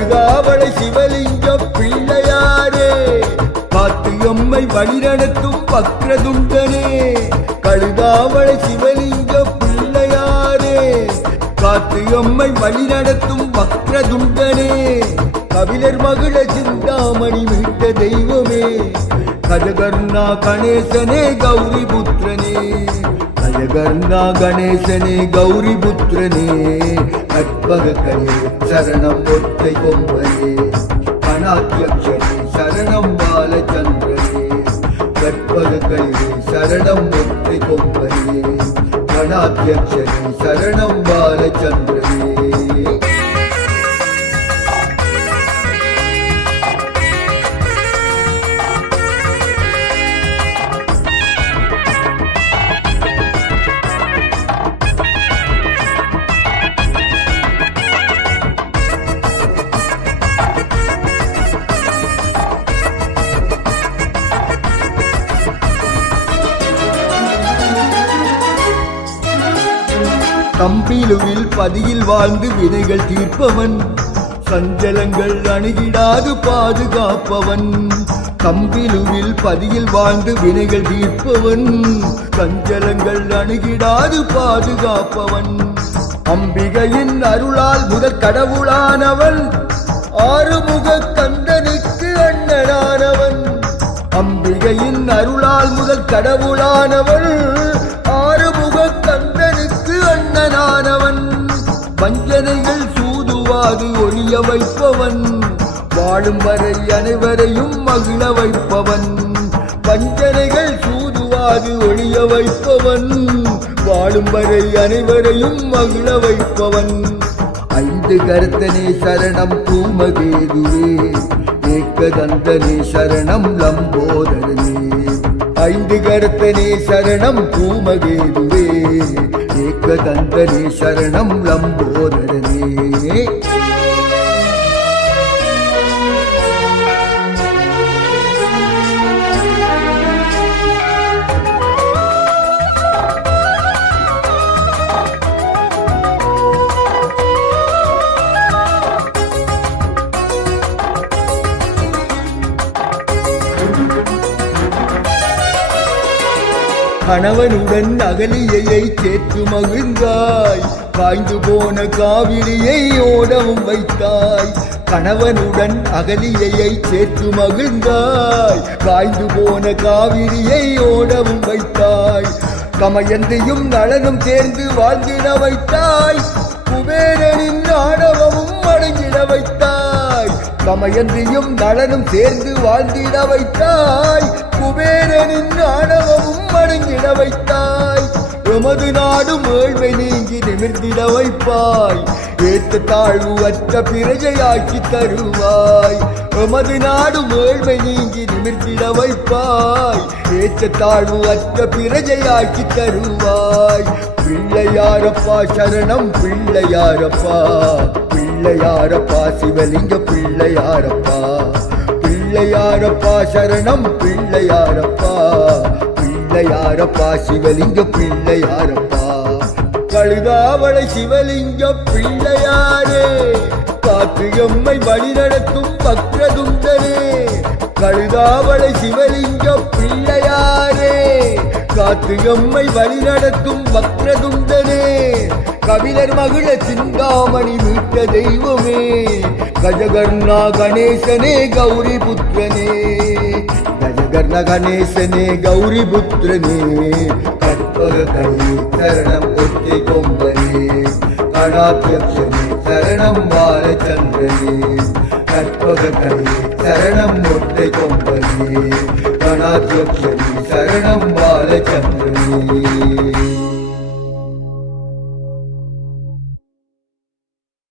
கழுதாவளை சிவலிங்கம் பிள்ளையாரே காத்து எம்மை வழிநடத்தும் வக்ரதுண்டனே கழுதாவளை சிவலிங்கம் பிள்ளையாரே காத்து எம்மை வழிநடத்தும் வக்ரதுண்டனே கபிலர் மகிழ சிந்தாமணி மீட்ட தெய்வமே கஜகர்ணா கணேசனே கௌரி புத்திரனே கஜகர்ணா கணேசனே கௌரி புத்திரனே கற்பக கலே சரணம் ஒற்றை கொம்பனே கணாத்தியக்ஷனே சரணம் பாலச்சந்திரனே கற்பக கலே சரணம் ஒற்றை கொம்பனே கணாத்தியக்ஷனே சரணம் பாலச்சந்திரனே தம்பிலுவில் பதியில் வாழ்ந்து வினைகள் தீர்ப்பவன் சஞ்சலங்கள் அணுகிடாது பாதுகாப்பவன் தம்பிலுவில் பதியில் வாழ்ந்து வினைகள் தீர்ப்பவன் சஞ்சலங்கள் அணுகிடாது பாதுகாப்பவன் அம்பிகையின் அருளால் முதல் கடவுளானவன் ஆறுமுக கந்தனுக்கு அண்ணனானவன் அம்பிகையின் அருளால் முதல் கடவுளானவன் ஆறுமுக கந்தனுக்கு அண்ணனானவன் வஞ்சனைகள் சூதுவாது ஒழிய வைப்பவன் வாழும் வரை அனைவரையும் மகிழ வைப்பவன் வஞ்சனைகள் சூதுவாது ஒழிய வைப்பவன் வாழும் வரை அனைவரையும் மகிழ வைப்பவன் ஐந்து கருத்தனே சரணம் தூமகேதுவே ஏக்கதந்தனே சரணம் லம்போதரனே ஐந்து கருத்தனே சரணம் தூமகேதுவே ஏக்கதந்தனே சரணம் லம்போதரனே கணவனுடன் அகலியை சேர்த்து மகிழ்ந்தாய் காய்ந்து போன காவிரியை ஓடவும் வைத்தாய் கணவனுடன் அகலியை சேர்த்து மகிழ்ந்தாய் காய்ந்து போன காவிரியை ஓடவும் வைத்தாய் கமயந்தையும் நலனும் சேர்ந்து வாழ்ந்திட வைத்தாய் குபேரனின் ஆணவமும் அடங்கிட வைத்தாய் கமயந்தையும் நலனும் சேர்ந்து வாழ்ந்திட வைத்தாய் குபேரனின் ஆணவமும் அடங்கிட வைத்தாய் எமது நாடும் ஏழ்மை நீங்கி நிமிர்ந்திட வைப்பாய் ஏற்ற தாழ்வு அற்ற பிரஜையாக்கி தருவாய் எமது நாடும் ஏழ்மை நீங்கி நிமிர்ந்திட வைப்பாய் ஏற்ற தாழ்வு அற்ற பிரஜையாக்கி தருவாய் பிள்ளையாரப்பா சரணம் பிள்ளையாரப்பா பிள்ளையாரப்பா சிவலிங்க பிள்ளையாரப்பா பிள்ளையாரப்பா சரணம் பிள்ளையாரப்பா பிள்ளையாரப்பா சிவலிங்க பிள்ளையாரப்பா கழுதாவளை சிவலிங்க பிள்ளையாரே காத்து எம்மை வழிநடத்தும் வக்ரதுண்டனே கழுதாவளை சிவலிங்க பிள்ளையாரே காத்து எம்மை வழிநடத்தும் வக்ரதுண்டனே கபிலர் மகிழ சிந்தாமணி மீட்ட தெய்வமே கஜகர்ணா கணேசனே கௌரி புத்திரனே கஜகர்ண கணேசனே கௌரி புத்திரனே கற்பக கலே சரணம் ஒற்றை கொம்பனே கணாத்தியக்ஷனே சரணம் பாலச்சந்திரனே கற்பக கலே சரணம் ஒற்றை கொம்பனே கணாத்தியக்ஷனே சரணம் பாலச்சந்திரனே